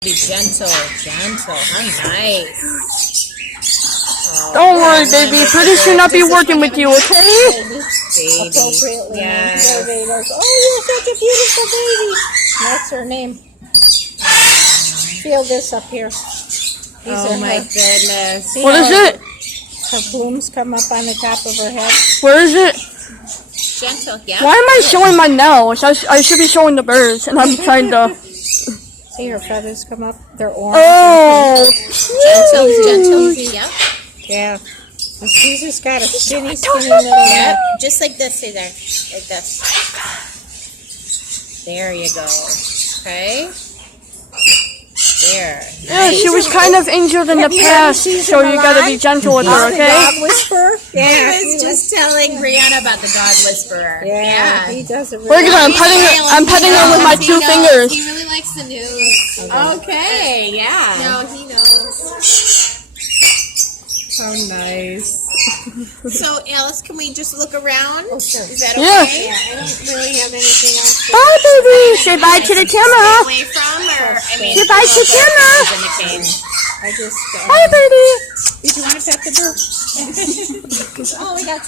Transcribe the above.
Be gentle. How nice. Oh, Don't worry, baby. Pretty soon I'll be working with you, okay? baby. Appropriately. Yes. Baby goes, oh, you're such a beautiful baby. That's her name. Feel this up here. These Oh are my her, goodness. see What is how it? her plumes come up on the top of her head. Where is it? Gentle, yeah. Why am I showing my nails? I should be showing the birds, and I'm trying to... See her feathers come up? They're orange. Oh! Gentle, yeah. Yeah. And she's just got a skinny little head. Yep, just like this, see there, like this. There you go. Okay. There. Yeah, she was kind of injured in the past, so you gotta be gentle with her, The okay? dog whisperer? I was just telling Brianna about the dog whisperer. Yeah, he does it Look really at her, I'm petting her with my two fingers. He really likes the news. Okay, yeah. No, he knows. How nice. So, Alice, can we just look around? Oh, sure. Is that Yeah. okay? I don't really have anything else. Bye, baby! Say bye to the camera! Away from, or, I mean, Say bye to camera! in the cage. I just, Bye, baby! did you want to pet the bird? Oh, we got